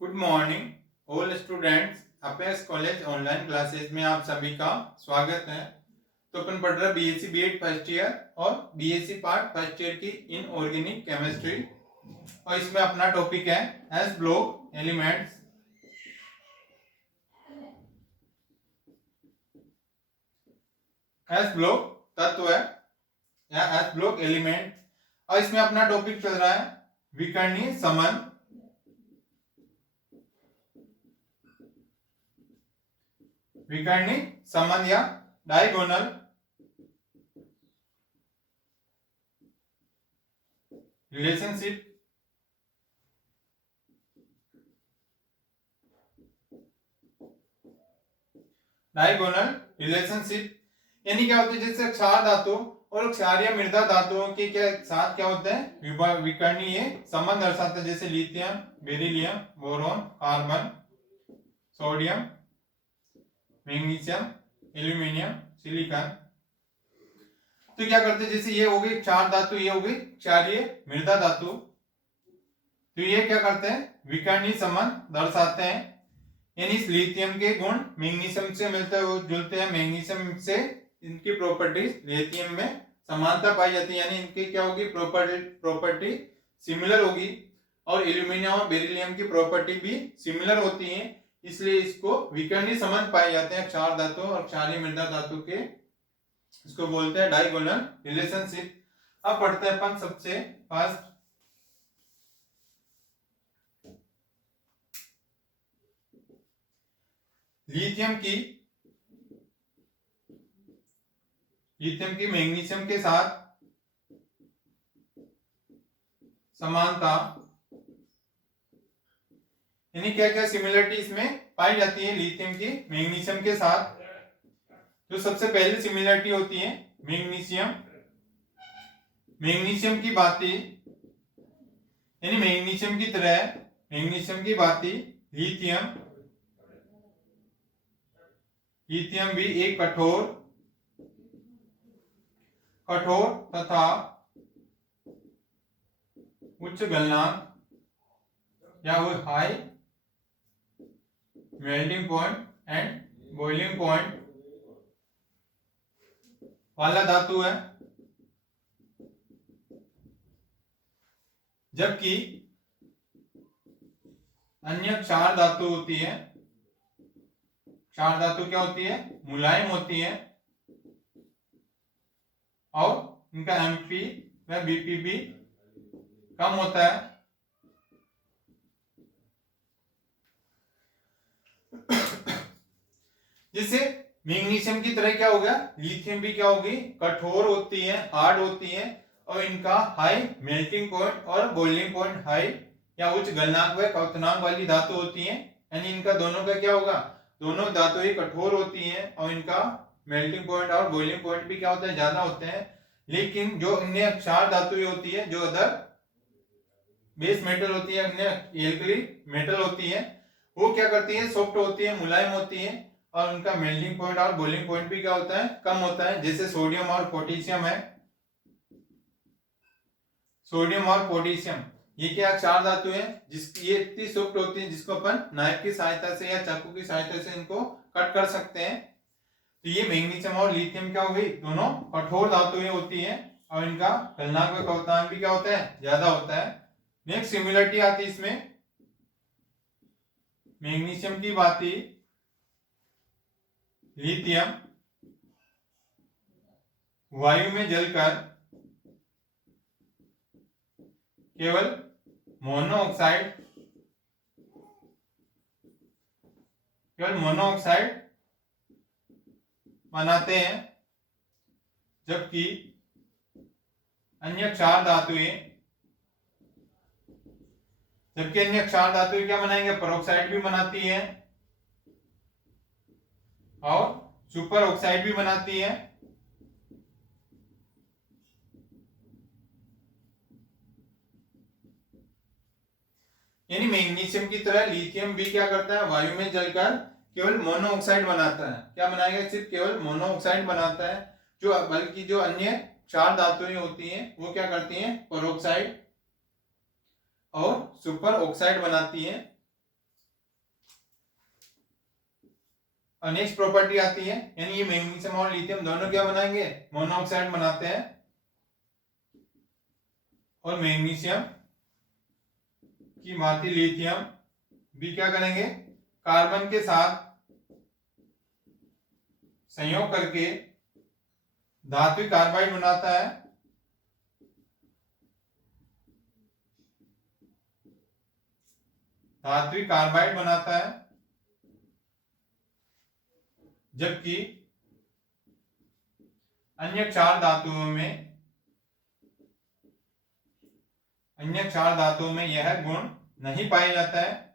Good morning all students. Apex college online classes में आप सभी का स्वागत है। तो अपन पढ़ रहे बीएससी बीएड फर्स्ट ईयर और बीएससी पार्ट फर्स्ट ईयर की इनऑर्गेनिक केमिस्ट्री, और इसमें अपना टॉपिक है S block elements. S block तत्व है या एस ब्लॉक एलिमेंट, और इसमें अपना टॉपिक चल रहा है विकर्णीय संबंध। विकर्णीय संबंध या डायगोनल रिलेशनशिप। डायगोनल रिलेशनशिप यानी क्या होता है, जैसे क्षार धातु और क्षारीय मृदा धातुओं के क्या साथ क्या होते हैं, विकर्णीय संबंध दर्शाते हैं, जैसे lithium, beryllium, boron, carbon, sodium, magnesium, aluminium, silicon. तो क्या करते हैं, जैसे ये हो गई क्षार धातु, ये हो गई क्षारीय मृदा धातु, तो ये क्या करते हैं, विकर्णीय संबंध दर्शाते हैं। यानी इस लिथियम के गुण मैग्नीशियम से मिलते जुलते हैं, मैग्नीशियम से इनकी प्रॉपर्टीज लिथियम में समानता पाई जाती है, यानी इनकी क्या होगी, प्रॉपर्टी सिमिलर होगी, और एल्यूमिनियम और बेरिलियम की प्रॉपर्टी भी सिमिलर होती है, इसलिए इसको विकर्णीय संबंध पाए जाते हैं क्षार धातु और क्षारीय मृदा धातु के। इसको बोलते हैं डायगोनल रिलेशनशिप। अब पढ़ते हैं अपन सबसे फर्स्ट लिथियम की मैग्नीशियम के साथ समानता, यानी क्या क्या सिमिलरिटी इसमें पाई जाती है लिथियम की मैग्नीशियम के साथ। जो सबसे पहली सिमिलरिटी होती है मैग्नीशियम की भांति, यानी मैग्नीशियम की तरह मैग्नीशियम की भांति लिथियम भी एक कठोर तथा उच्च गलनांक या वो high melting point and boiling point वाला धातु है, जबकि अन्य क्षार धातु होती है, क्षार धातु क्या होती है, मुलायम होती है, और इनका एमपी व बीपी भी कम होता है। जैसे मैग्नीशियम की तरह क्या हो गया, लिथियम भी क्या होगी, कठोर होती है, हार्ड होती है, और इनका हाई मेल्टिंग पॉइंट और बॉइलिंग पॉइंट हाई या उच्च गलनांक व क्वथनांक वाली धातु होती है। यानी इनका दोनों का क्या होगा, दोनों धातु ही कठोर होती हैं, और इनका मेल्टिंग पॉइंट और बॉइलिंग पॉइंट भी क्या होता है, ज्यादा होते हैं। लेकिन जो अन्य क्षार धातु होती है, जो अदर बेस मेटल होती है, अन्य एल्कली मेटल होती है, वो क्या करती है, सॉफ्ट होती है, मुलायम होती है, और उनका मेल्टिंग पॉइंट और बॉइलिंग पॉइंट भी क्या होता है, कम होता है। जैसे सोडियम और पोटेशियम है, सोडियम और पोटेशियम ये क्या क्षार धातु है, जिसकी ये इतनी सॉफ्ट होती है, जिसको अपन नाइफ की सहायता से या चाकू की सहायता से इनको कट कर सकते हैं। तो ये मैग्नीशियम और लिथियम क्या हो गई, दोनों कठोर धातुएं होती हैं, और इनका गलनांक व क्वथनांक भी क्या होता है, ज्यादा होता है। नेक्स्ट सिमिलरिटी आती है इसमें मैग्नीशियम की भांति लिथियम वायु में जलकर केवल मोनोऑक्साइड बनाते हैं, जबकि अन्य क्षार धातुएं क्या बनाएंगे, पेरोक्साइड भी बनाती है और सुपर ऑक्साइड भी बनाती है। यानी मैग्नीशियम की तरह लिथियम भी क्या करता है, वायु में जलकर केवल मोनोऑक्साइड बनाता है। क्या बनाएगा, सिर्फ केवल मोनोऑक्साइड बनाता है। बल्कि जो अन्य क्षार धातुएं होती हैं वो क्या करती हैं, पेरोक्साइड और सुपर ऑक्साइड बनाती हैं। और नेक्स्ट प्रॉपर्टी आती है, यानी ये मैग्नीशियम और लिथियम दोनों क्या बनाएंगे, मोनोऑक्साइड बनाते हैं। और मैग्नीशियम की भांति लिथियम भी क्या करेंगे, कार्बन के साथ संयोग करके धात्विक कार्बाइड बनाता है। धात्विक कार्बाइड बनाता है, जबकि अन्य चार धातुओं में यह गुण नहीं पाया जाता है।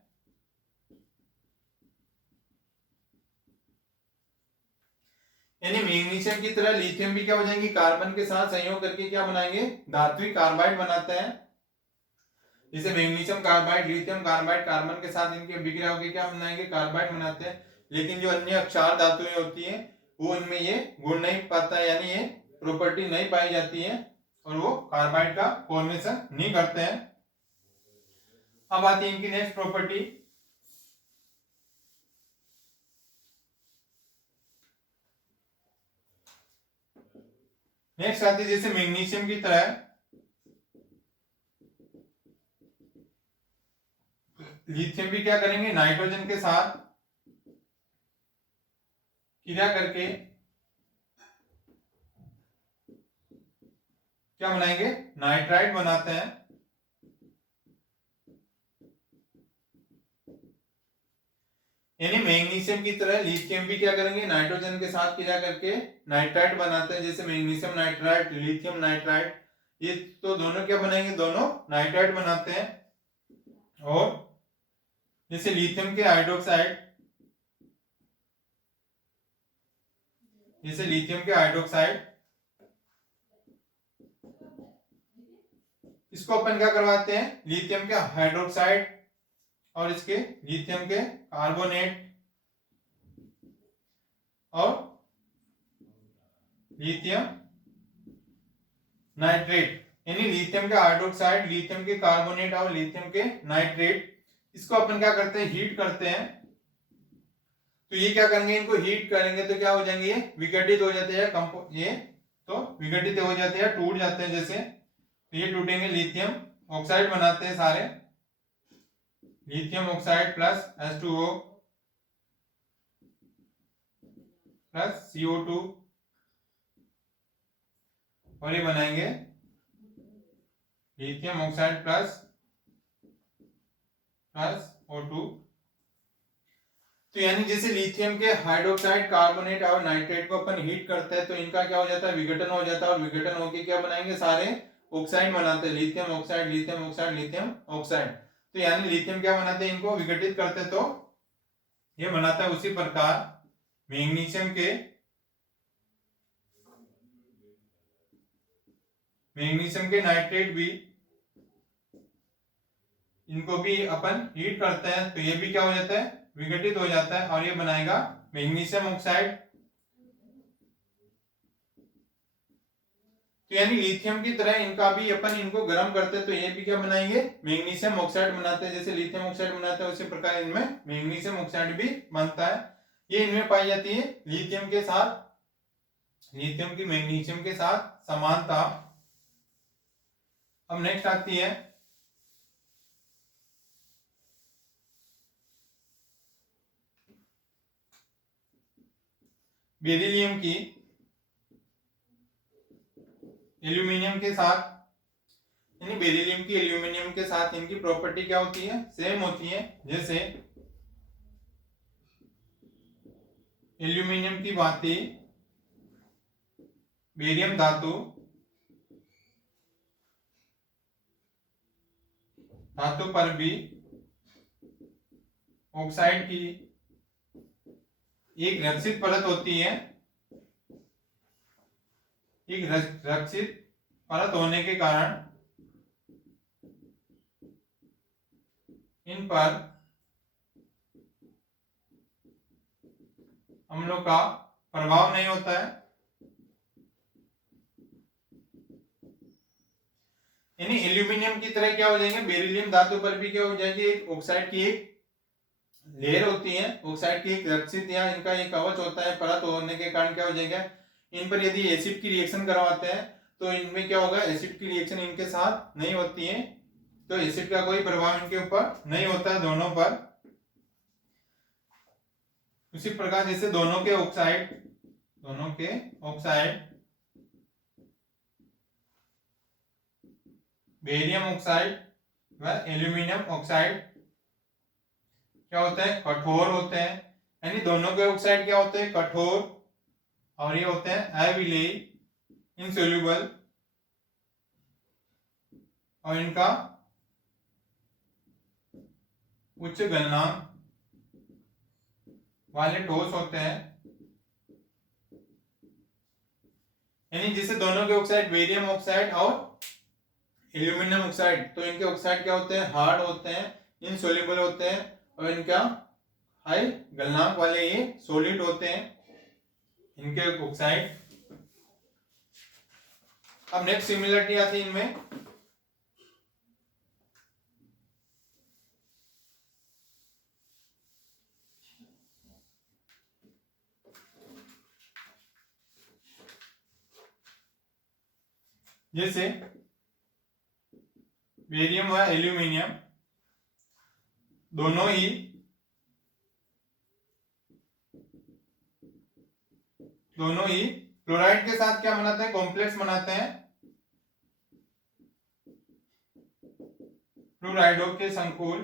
यानी मैग्नीशियम की तरह लिथियम भी क्या हो जाएंगे, कार्बन के साथ संयोग करके क्या बनाएंगे, धात्विक कार्बाइड बनाते हैं। जैसे magnesium carbide, lithium carbide, carbon के साथ इनके अभिक्रिया होकर क्या बनाएंगे, कार्बाइड बनाते हैं। लेकिन जो अन्य चार धातुएं होती हैं वो उनमें ये गुण नहीं पाता, यानी ये प्रॉपर्टी नहीं पाई जाती है और वो कार्बाइड का फॉर्मेशन नहीं करते हैं। अब आती है इनकी नेक्स्ट प्रॉपर्टी, नेक्स्ट आती है जैसे मैग्नीशियम की तरह लिथियम भी क्या करेंगे, नाइट्रोजन के साथ क्रिया करके क्या बनाएंगे, नाइट्राइड बनाते हैं। यानी मैग्नीशियम की तरह लिथियम भी क्या करेंगे, नाइट्रोजन के साथ क्रिया करके नाइट्राइड बनाते हैं। जैसे मैग्नीशियम नाइट्राइड, लिथियम नाइट्राइड, ये तो दोनों क्या बनाएंगे, दोनों नाइट्राइड बनाते हैं। और जैसे लिथियम के हाइड्रोक्साइड, जैसे लिथियम के हाइड्रोक्साइड, इसको अपन क्या करवाते हैं, लिथियम के हाइड्रोक्साइड और इसके लिथियम के कार्बोनेट और लिथियम नाइट्रेट, यानी लिथियम के हाइड्रोक्साइड, लिथियम के कार्बोनेट और लिथियम के नाइट्रेट, इसको अपन क्या करते हैं, हीट करते हैं। तो ये क्या करेंगे, इनको हीट करेंगे तो क्या हो जाएंगे, ये विघटित हो जाते हैं, ये तो विघटित हो जाते हैं, टूट जाते हैं। जैसे तो ये टूटेंगे, लिथियम ऑक्साइड बनाते हैं सारे, lithium oxide plus H2O plus CO2, और ये बनाएंगे लिथियम ऑक्साइड प्लस O2। तो यानी जैसे लिथियम के हाइड्रोक्साइड, कार्बोनेट और नाइट्रेट को अपन हीट करते हैं तो इनका क्या हो जाता है, विघटन हो जाता है। और विघटन होके क्या बनाएंगे, सारे ऑक्साइड बनाते हैं, lithium oxide, lithium oxide, lithium oxide. तो यानी लिथियम क्या बनाते हैं, इनको विघटित करते हैं, तो ये बनाता है। उसी प्रकार मैग्नीशियम के नाइट्रेट भी, इनको भी अपन हीट करते हैं तो ये भी क्या हो जाता है, विघटित हो जाता है, और ये बनाएगा मैग्नीशियम ऑक्साइड। तो यानी लिथियम की तरह इनका भी अपन इनको गर्म करते हैं तो ये भी क्या बनाएंगे, मैग्नीशियम ऑक्साइड बनाते हैं। जैसे लिथियम ऑक्साइड बनाते हैं उसी प्रकार इनमें मैग्नीशियम ऑक्साइड भी बनता है। ये इनमें पाई जाती है लिथियम के साथ, लिथियम की मैग्नीशियम के साथ समानता। अब नेक्स्ट आती है बेरिलियम की एल्यूमिनियम के साथ, यानी बेरिलियम की एल्यूमिनियम के साथ इनकी प्रॉपर्टी क्या होती है, सेम होती है। जैसे एल्यूमिनियम की भांति बेरियम धातु पर भी ऑक्साइड की एक रक्षित परत होती है। एक रक्षित परत होने के कारण इन पर अम्लों का प्रभाव नहीं होता है। यानी एल्यूमिनियम की तरह क्या हो जाएंगे, बेरिलियम धातु पर भी क्या हो जाएंगे, एक ऑक्साइड की एक लेयर होती है ऑक्साइड की, एक रक्षित या इनका एक कवच होता है, परत होने के कारण क्या हो जाएगा, इन पर यदि एसिड की रिएक्शन करवाते हैं तो इनमें क्या होगा, एसिड की रिएक्शन इनके साथ नहीं होती है, तो एसिड का कोई प्रभाव इनके ऊपर नहीं होता है दोनों पर। उसी प्रकार जैसे दोनों के ऑक्साइड बेरियम ऑक्साइड व एल्यूमिनियम ऑक्साइड क्या होते हैं, कठोर होते हैं, यानी दोनों के ऑक्साइड क्या होते हैं, कठोर, और ये होते हैं अविलेय, इनसोल्यूबल, और इनका उच्च गलनांक वाले ठोस होते हैं। यानी जैसे दोनों के ऑक्साइड बेरियम ऑक्साइड और एल्यूमिनियम ऑक्साइड, तो इनके ऑक्साइड क्या होते हैं, हार्ड होते हैं, इनसोल्यूबल होते हैं, और इनका हाई गलनांक वाले ये सॉलिड होते हैं इनके ऑक्साइड। अब नेक्स्ट सिमिलरिटी आती है इनमें, जैसे बेरियम व एल्यूमिनियम दोनों ही क्लोराइड के साथ क्या बनाते हैं, कॉम्प्लेक्स बनाते हैं, फ्लोराइडों के संकुल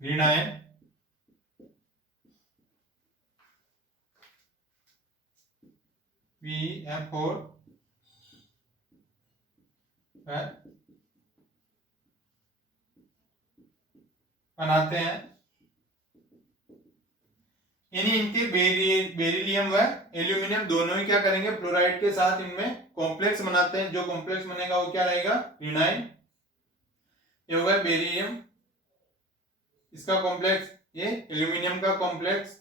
ऋणायन VF4 बनाते हैं। यानी इनके बेरिलियम व एल्यूमिनियम दोनों ही क्या करेंगे, फ्लोराइड के साथ इनमें कॉम्प्लेक्स बनाते हैं, जो कॉम्प्लेक्स बनेगा वो क्या रहेगा, ऋणायन। ये होगा बेरिलियम, इसका कॉम्प्लेक्स, ये एल्यूमिनियम का कॉम्प्लेक्स।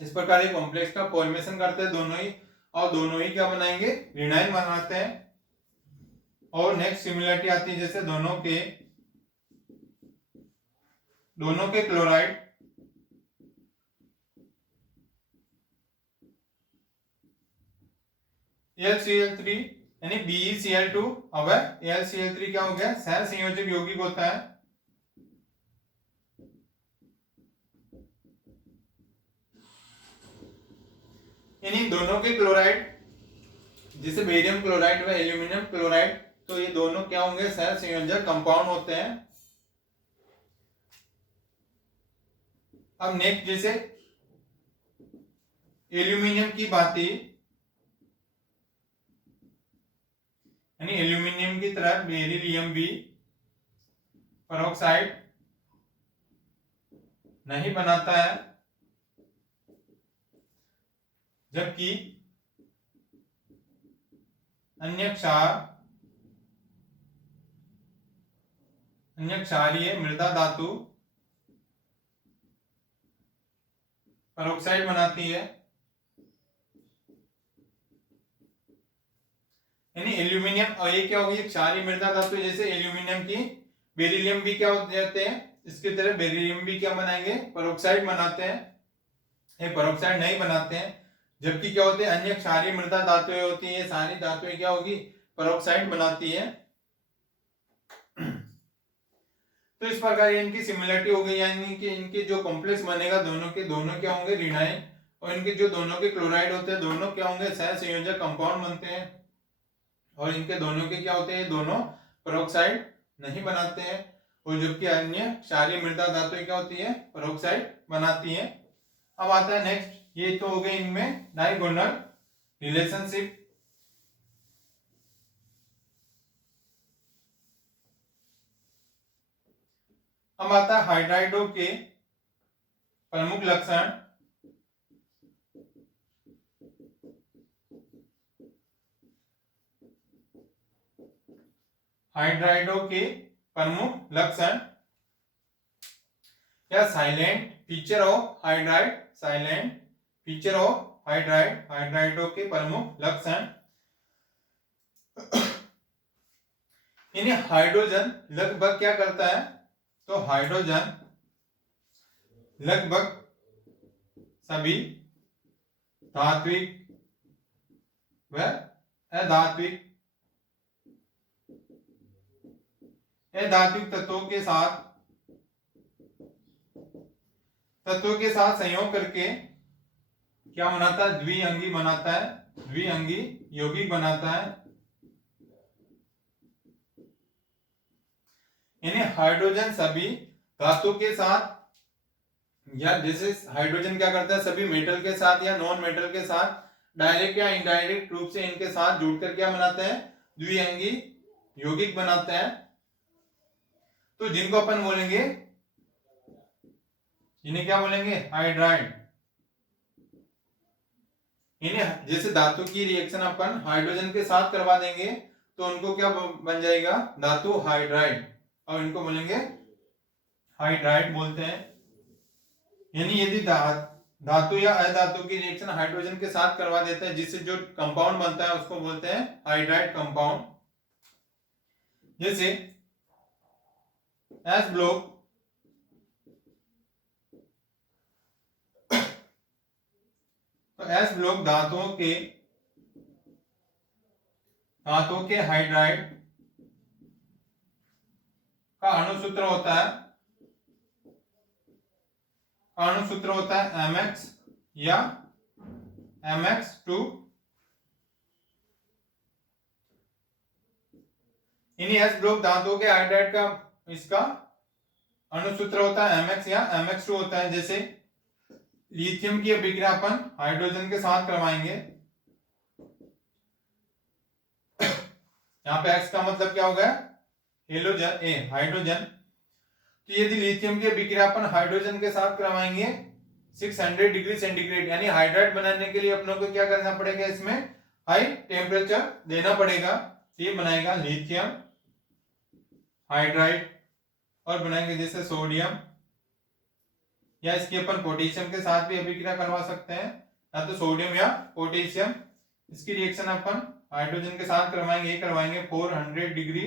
इस प्रकार ये कॉम्प्लेक्स का फॉर्मेशन करते हैं दोनों ही, और दोनों ही क्या बनाएंगे, ऋणायन बनाते हैं। और नेक्स्ट सिमिलरिटी आती है, जैसे दोनों के क्लोराइड AlCl3 यानी BeCl2 अब AlCl3 क्या हो गया, सह संयोजक यौगिक होता है। यानी दोनों के क्लोराइड, जैसे बेरियम क्लोराइड व एल्यूमिनियम क्लोराइड, तो ये दोनों क्या होंगे, सह संयोजक कंपाउंड होते हैं। अब नेक्स्ट जैसे एल्यूमिनियम की बात ही, यानी एल्यूमिनियम की तरह बेरिलियम भी पेरोक्साइड नहीं बनाता है, जबकि अन्य क्षारीय मृदा धातु पेरोक्साइड बनाती है। यानी एल्यूमिनियम, और ये क्या होगी, क्षारीय मृदा धातु, जैसे एल्यूमिनियम की बेरिलियम भी क्या हो जाते हैं, इसकी तरह बेरिलियम भी क्या बनाएंगे, पेरोक्साइड बनाते हैं, ये पेरोक्साइड नहीं बनाते हैं। जबकि क्या होते हैं, अन्य क्षारीय मृदा धातुएं होती है, ये सारी धातुएं क्या होगी, पेरोक्साइड बनाती है। तो इस प्रकार इनकी सिमिलरिटी हो गई, यानी कि इनके जो कॉम्प्लेक्स बनेगा दोनों क्या होंगे, ऋणायन, और इनके जो दोनों के क्लोराइड होते हैं दोनों क्या होंगे, सह संयोजक कंपाउंड बनते हैं। और इनके दोनों के क्या होते हैं, दोनों पेरोक्साइड नहीं बनाते हैं, और जबकि अन्य क्षारीय मृदा धातु क्या होती है, पेरोक्साइड बनाती है। अब आता है नेक्स्ट, ये तो हो गए इनमें डायगोनल रिलेशनशिप। अब आता है हाइड्राइडो के प्रमुख लक्षण। हाइड्राइडो के प्रमुख लक्षण या salient feature of hydride, salient feature of hydride, हाइड्राइडो के प्रमुख लक्षण। यानी हाइड्रोजन लगभग क्या करता है, तो हाइड्रोजन लगभग सभी धात्विक व अधात्विक तत्वों के साथ संयोग करके क्या बनाता है, द्विअंगी बनाता है, द्विअंगी यौगिक बनाता है। यानी हाइड्रोजन सभी धातु के साथ, या जैसे हाइड्रोजन क्या करता है, सभी मेटल के साथ या नॉन मेटल के साथ डायरेक्ट या इनडायरेक्ट रूप से इनके साथ जुड़कर क्या बनाते हैं, द्विअंगी यौगिक बनाते हैं। तो जिनको अपन बोलेंगे, इन्हें क्या बोलेंगे, हाइड्राइड। इन्हें जैसे धातु की रिएक्शन अपन हाइड्रोजन के साथ करवा देंगे तो उनको क्या बन जाएगा, धातु हाइड्राइड, और इनको बोलेंगे हाइड्राइड बोलते हैं। यानी यदि धातु या अधातु की रिएक्शन हाइड्रोजन के साथ करवा देता है, जिससे जो कंपाउंड बनता है उसको बोलते हैं हाइड्राइड कंपाउंड। जैसे एस ब्लॉक, तो एस ब्लॉक धातुओं के हाइड्राइड का अणुसूत्र होता है MX या MX2। इन्हीं एस ब्लॉक धातुओं के हाइड्राइड का इसका अणुसूत्र होता है MX या MX2 होता है। जैसे लिथियम की अभिक्रिया अपन हाइड्रोजन के साथ करवाएंगे, यहाँ पे X का मतलब क्या होगा, हेलोजन, हाइड्रोजन। तो यदि लिथियम की अभिक्रिया अपन हाइड्रोजन के साथ करवाएंगे 600 डिग्री सेंटीग्रेड, यानी हाइड्राइड बनाने के लिए अपनों को क्या करना पड़ेगा, इसमें हाई टेम्परेचर देना पड़ेगा। तो ये बनाएगा लिथियम हाइड्राइड। और बनाएंगे जैसे सोडियम, या इसकी अपन पोटेशियम के साथ भी अभिक्रिया करवा सकते हैं, या तो सोडियम या पोटेशियम। इसकी रिएक्शन अपन हाइड्रोजन के साथ करवाएंगे 400 डिग्री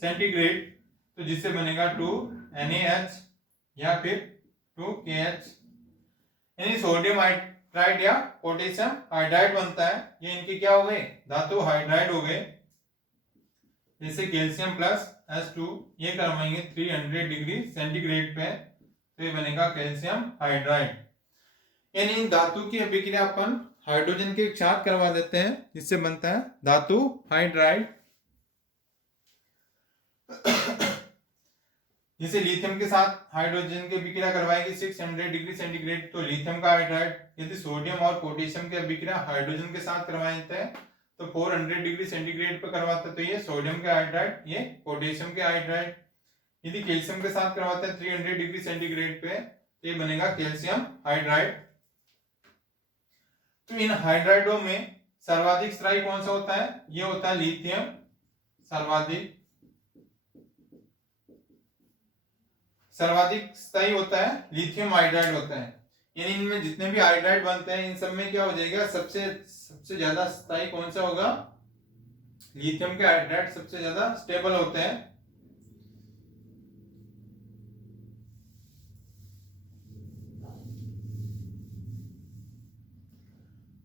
सेंटीग्रेड, तो जिससे बनेगा 2NaH या फिर 2KH, यानी सोडियम हाइड्राइड या पोटेशियम हाइड्राइड बनता है। ये इनके क्या हो गए, धातु हाइड्राइड हो गए। जैसे कैल्शियम प्लस H2 ये करवाएंगे 300 डिग्री सेंटीग्रेड पे, तो ये बनेगा कैल्शियम हाइड्राइड। यानी इन धातु की अभिक्रिया अपन हाइड्रोजन के साथ करवा देते हैं, जिससे बनता है धातु हाइड्राइड। जैसे लिथियम के साथ हाइड्रोजन की अभिक्रिया करवाएंगे 600 डिग्री सेंटीग्रेड, तो लिथियम का हाइड्राइड। यदि सोडियम और पोटेशियम की अभिक्रिया हाइड्रोजन के साथ करवाते हैं तो 400 डिग्री सेंटीग्रेड पे करवाते हैं, तो ये सोडियम के हाइड्राइड, ये पोटेशियम के हाइड्राइड। यदि कैल्शियम के साथ करवाते हैं 300 डिग्री सेंटीग्रेड पे, तो ये बनेगा कैल्शियम हाइड्राइड। तो इन हाइड्राइडों में सर्वाधिक स्थायी कौन सा होता है, ये होता है लिथियम। सर्वाधिक स्थायी होता है लिथियम हाइड्राइड होता है। यानी इनमें जितने भी हाइड्राइड बनते हैं इन सब में क्या हो जाएगा, सबसे ज्यादा स्थायी कौन सा होगा, लिथियम के हाइड्राइड सबसे ज्यादा स्टेबल होते हैं।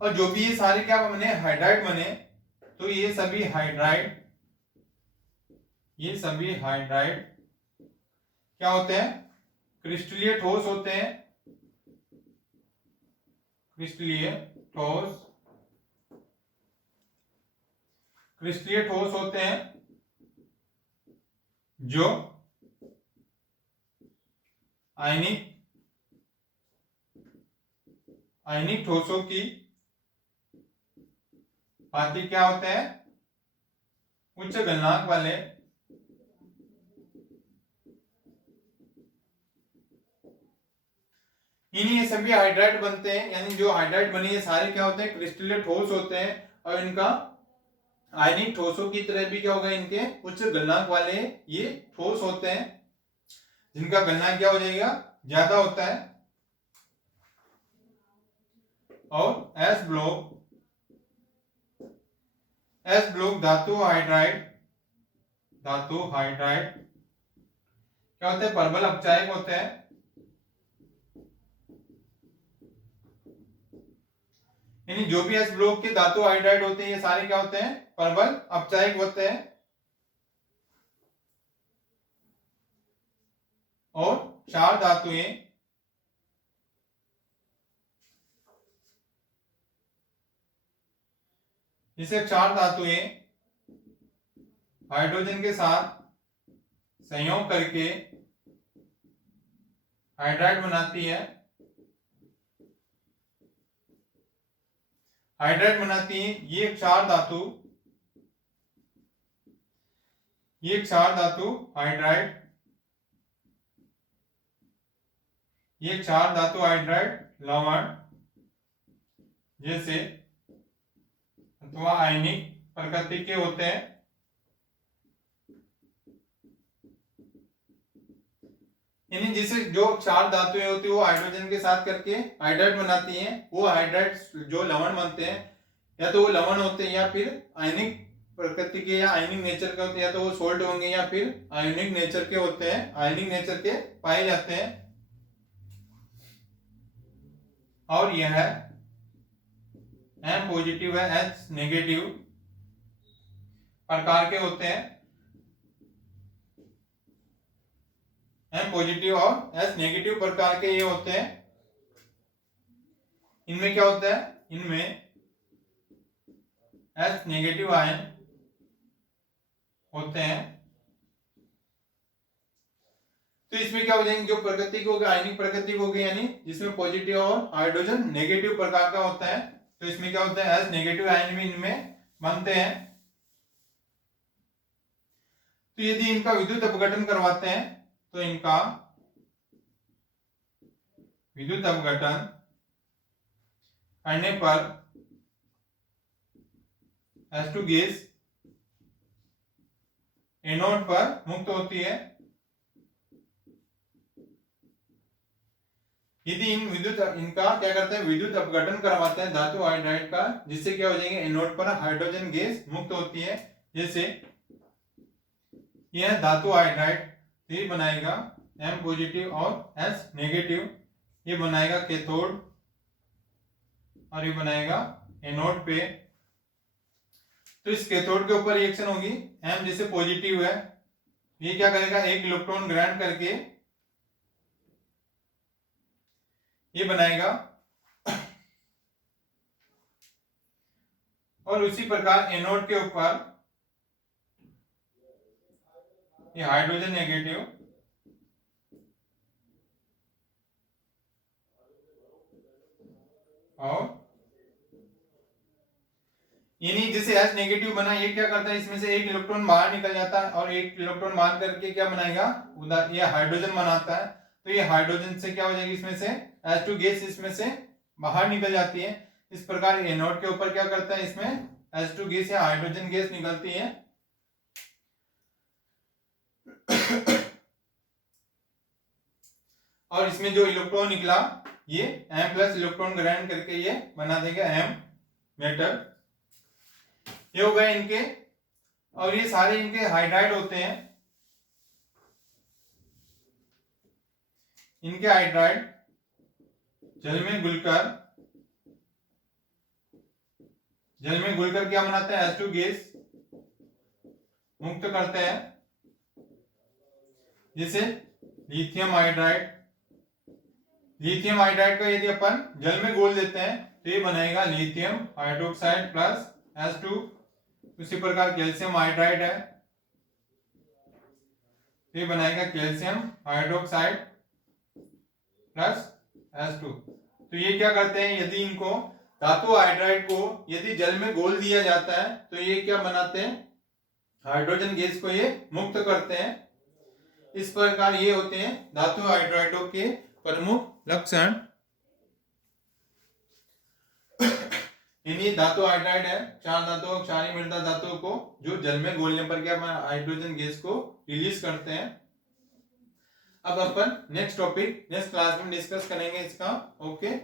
और जो भी ये सारे क्या बने, हाइड्राइड बने, तो ये सभी हाइड्राइड क्या होते हैं, क्रिस्टलीय ठोस होते हैं। क्रिस्टलीय ठोस होते हैं जो आयनिक ठोसों की भांति क्या होते हैं, उच्च गलनांक वाले। इन्हीं ये सभी हाइड्राइड बनते हैं। यानी जो हाइड्राइड बने ये सारे क्या होते हैं, क्रिस्टलीय ठोस होते हैं, और इनका आयनिक ठोसों की तरह भी क्या होगा, इनके उच्च गलनांक वाले ये ठोस होते हैं, जिनका गलनांक क्या हो जाएगा, ज्यादा होता है। और एस ब्लॉक धातु हाइड्राइड क्या होते हैं, प्रबल अपचायक होते हैं। यानी जो भी एस ब्लॉक के धातु हाइड्राइड होते हैं ये सारे क्या होते हैं, प्रबल अपचायक होते हैं। और क्षार धातुएं जिसे क्षार धातुएं हाइड्रोजन के साथ संयोग करके हाइड्राइड बनाती है, हाइड्राइड बनाती है। ये क्षार धातु हाइड्राइड, ये क्षार धातु हाइड्राइड लवण जैसे अथवा आयनिक प्रकृति के होते हैं। यानी जिसे जो क्षार धातुएं होती है वो हाइड्रोजन के साथ करके हाइड्राइड बनाती हैं। वो हाइड्राइड जो लवण बनते हैं या तो वो लवण होते हैं या फिर आयनिक प्रकृति के या आयनिक नेचर के होते हैं, या तो वो सोल्ट होंगे या फिर आयनिक नेचर के होते हैं, आयनिक नेचर के पाए जाते हैं। और यह M पॉजिटिव है H नेगेटिव प्रकार के होते हैं। M पॉजिटिव और H नेगेटिव प्रकार के ये होते हैं। इनमें क्या होता है, इनमें H नेगेटिव आयन होते हैं। तो इसमें क्या हो जाएंगे, जो प्रकृति को आयनिक प्रकृति हो गई, यानी जिसमें पॉजिटिव और हाइड्रोजन नेगेटिव प्रकार का होता है। तो इसमें क्या होता है, H नेगेटिव आयन भी इनमें बनते हैं। तो यदि इनका विद्युत अपघटन करवाते हैं तो इनका विद्युत अपघटन करने पर H2 गैस एनोड पर मुक्त होती है। यदि इनका क्या करते हैं, विद्युत अपघटन करवाते हैं धातु हाइड्राइड का, जिससे क्या हो जाएंगे, एनोड पर हाइड्रोजन गैस मुक्त होती है। जैसे यह धातु हाइड्राइड ये बनाएगा M पॉजिटिव और H नेगेटिव, ये बनाएगा कैथोड और ये बनाएगा एनोड पे। तो इस कैथोड के ऊपर रिएक्शन होगी, M जैसे पॉजिटिव है, ये क्या करेगा, एक इलेक्ट्रॉन ग्रहण करके ये बनाएगा। और उसी प्रकार एनोड के ऊपर ये हाइड्रोजन नेगेटिव और यानी जैसे H नेगेटिव बना, ये क्या करता है, इसमें से एक इलेक्ट्रॉन बाहर निकल जाता है और एक इलेक्ट्रॉन बाहर करके क्या बनाएगा, उधर ये हाइड्रोजन बनाता है। तो ये हाइड्रोजन से क्या हो जाएगी, इसमें से H2 गैस इसमें से बाहर निकल जाती है। इस प्रकार एनोड के ऊपर क्या करता है, इसमें H2 गैस या हाइड्रोजन गैस निकलती है। और इसमें जो इलेक्ट्रॉन निकला ये M प्लस इलेक्ट्रॉन ग्रहण करके ये बना देगा M मेटल। ये हो गए इनके, और ये सारे इनके हाइड्राइड होते हैं। इनके हाइड्राइड जल में घुलकर क्या बनाते हैं, H2 गैस मुक्त करते हैं। जैसे लिथियम हाइड्राइड का यदि अपन जल में घोल देते हैं तो ये बनेगा लिथियम हाइड्रोक्साइड प्लस H2। उसी प्रकार कैल्शियम हाइड्राइड है, तो ये बनाएगा कैल्शियम हाइड्रोक्साइड प्लस H2। तो ये क्या करते हैं, यदि इनको धातु हाइड्राइड को यदि जल में घोल दिया जाता है तो ये क्या बनाते हैं, हाइड्रोजन गैस को ये मुक्त करते हैं। इस प्रकार ये होते हैं धातु हाइड्राइडों के प्रमुख लक्षण। इन्हीं धातु हाइड्राइड है, चार धातु क्षारीय मृदा धातु को जो जल में घोलने पर क्या हाइड्रोजन गैस को रिलीज करते हैं। अब अपन नेक्स्ट टॉपिक नेक्स्ट क्लास में डिस्कस करेंगे इसका। ओके।